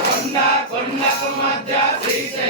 కొండ కొండకు మధ్య శ్రీశైలం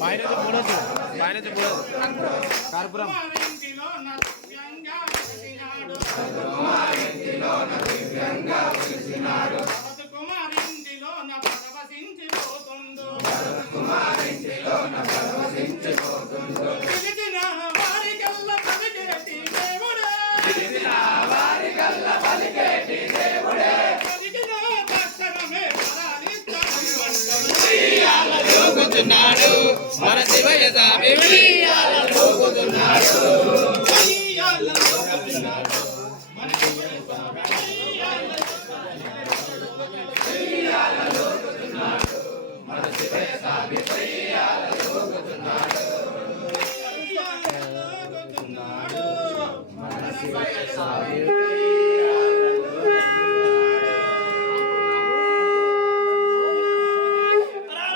పైన చూడదు పైన చూడదు కర్పూరం. కుమారింటిలో నా పరవశించిపోతుండు కుమారింటిలో నా ఊగుతున్నాడు మన శివయ్య స్వామి